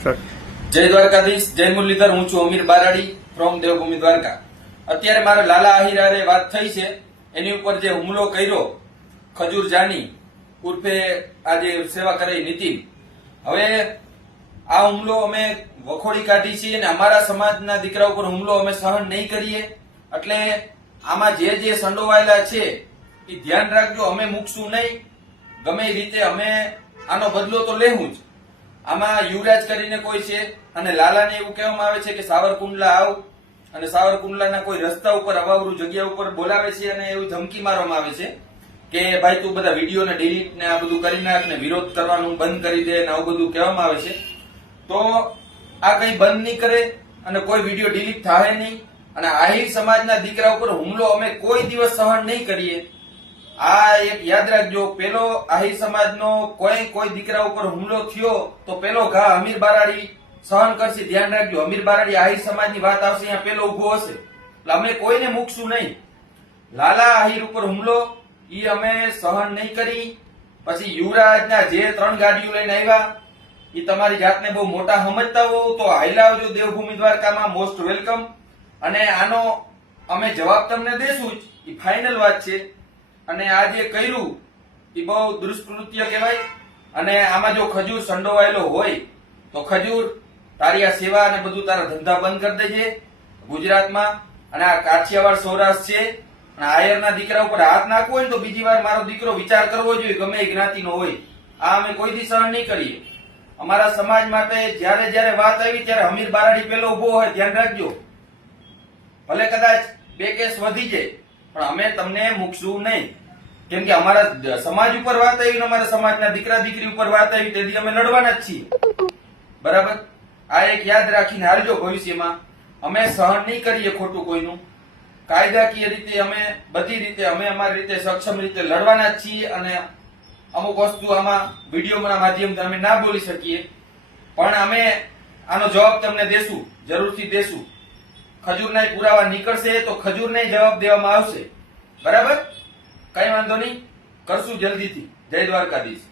જય દ્વારકાધીશ, જય મુરલીધર. હું છું અમીર બારાડી ફ્રોમ દેવભૂમિ દ્વારકા. અત્યારે મારે લાલા આહિરારે વાત થઈ છે એની ઉપર જે હુમલો કર્યો ખજૂર જાની ઉર્ફે આજે સેવા કરે નીતિન. હવે આ હુમલો અમે વખોડી કાઢી છીએ અને અમારા સમાજના દીકરા ઉપર હુમલો અમે સહન નહીં કરીએ. એટલે આમાં જે સંડોવાયેલા છે એ ધ્યાન રાખજો, અમે મૂકશું નહીં. ગમે એ રીતે અમે આનો બદલો તો લેવું જ. આમાં યુવરાજ કરીને કોઈ છે અને લાલાને એવું કહેવામાં આવે છે કે સાવરકુંડલા આવ, અને સાવરકુંડલાના કોઈ રસ્તા ઉપર અવાવરું જગ્યા ઉપર બોલાવે છે અને એવી ધમકી મારવામાં આવે છે કે ભાઈ તું બધા વિડીયો ને ડિલીટ ને આ બધું કરી નાખ ને વિરોધ કરવાનું બંધ કરી દે ને આવું બધું કહેવામાં આવે છે. તો આ કઈ બંધ નહીં કરે અને કોઈ વિડીયો ડિલીટ થાય નહીં. અને આહિર સમાજના દીકરા ઉપર હુમલો અમે કોઈ દિવસ સહન નહીં કરીએ. આ એક યાદ રાખજો, પેલો આહિર સમાજનો કોઈ દીકરા ઉપર હુમલો થયો તો પેલો ઘા અમીર બારાડી સહન કરશે. ધ્યાન રાખજો, અમીર બારાડી આહિર સમાજની વાત આવશે અહીંયા પેલો ઉભો હશે. એટલે અમે કોઈને મૂકશું નહીં. લાલા આહિર ઉપર હુમલો ઈ અમે સહન નહીં કરી. પછી યુવરાજના જે 3 ગાડીઓ લઈને આવ્યા ઈ તમારી જાતને બહુ મોટા સમજતા હો તો હાઈલા આવજો દેવભૂમિ દ્વારકામાં, મોસ્ટ વેલકમ. અને આનો અમે જવાબ તમને દેશું જ, ઈ ફાઇનલ વાત છે. અને આ જે કર્યું એ બહુ દુષ્કૃત્ય કહેવાય. અને આમાં જો ખજૂર સંડોવાયેલો હોય તો ખજૂર તારી આ સેવા અને બધું તારા ધંધા બંધ કરી દેજે ગુજરાતમાં. અને આ કાઠિયાવાડ સૌરાષ્ટ્ર છે અને આયરના દીકરા ઉપર હાથ નાખવો હોય તો બીજી વાર મારો દીકરો વિચાર કરવો જોઈએ, ગમે એ જ્ઞાતિનો હોય. આ અમે કોઈ દી સહન નહીં કરીએ. અમારા સમાજ માટે જયારે વાત આવી ત્યારે અમીર બારાડી પેલો ઉભો હોય, ધ્યાન રાખજો. ભલે કદાચ 2 કેસ વધી જાય પણ અમે તમને મૂકશું નહીં. કેમ કે અમારા સમાજ ઉપર વાત આવી, અમારા સમાજના દીકરા દીકરી ઉપર વાત આવી, તેથી અમે લડવાના જ છીએ. બરાબર? આ એક યાદ રાખીને હાલજો. ભવિષ્યમાં અમે સહન નહીં કરીએ ખોટું કોઈનું. કાયદાકીય રીતે અમે બધી રીતે અમે અમારી રીતે સક્ષમ રીતે લડવાના જ છીએ. અને અમુક વસ્તુ આમાં વિડીયોના માધ્યમથી અમે ના બોલી શકીએ પણ અમે આનો જવાબ તમને દેશું, જરૂરથી દેશું. ખજૂરના પુરાવા નીકળશે તો ખજૂરને જવાબ દેવામાં આવશે. બરાબર? કઈ વાંધો નહીં, કરશું જલ્દીથી. જય દ્વારકાધીશ.